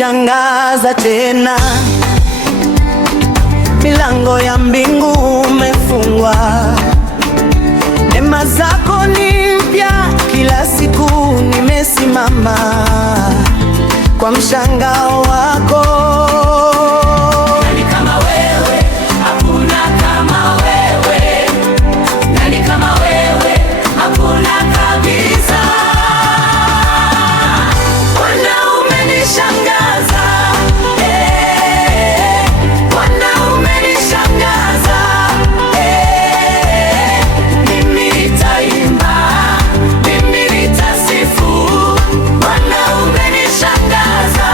umenishangaza tena, milango ya mbingu umefungwa. Neema zako ni mpya kila siku, nimesimama kwa mshangao wako. Nani kama wewe? Hakuna kama wewe. Nani kama wewe? Hakuna kabisa. Bwana umenishangaza, Bwana umenishangaza, mimi nitaimba, mimi nitasifu. Bwana umenishangaza,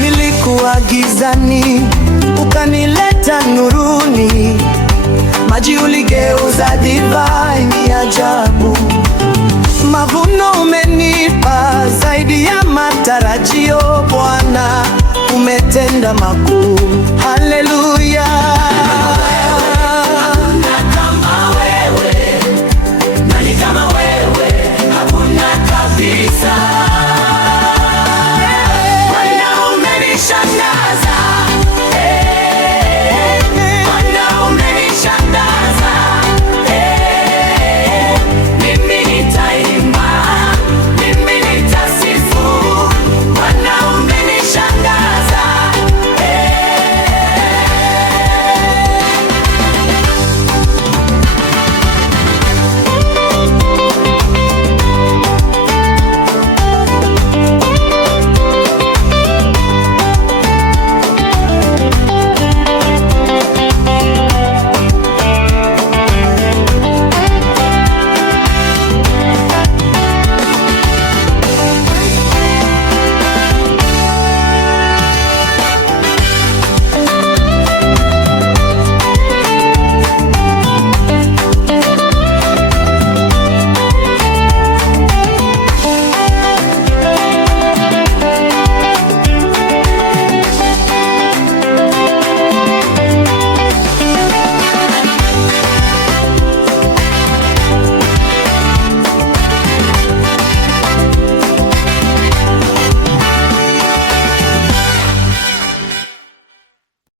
Nilikuwa gizani ukanileta nuruni, maji uligeuza divai, ni ajabu. Mavuno umenipa zaidi ya matarajio, Bwana umetenda makuu.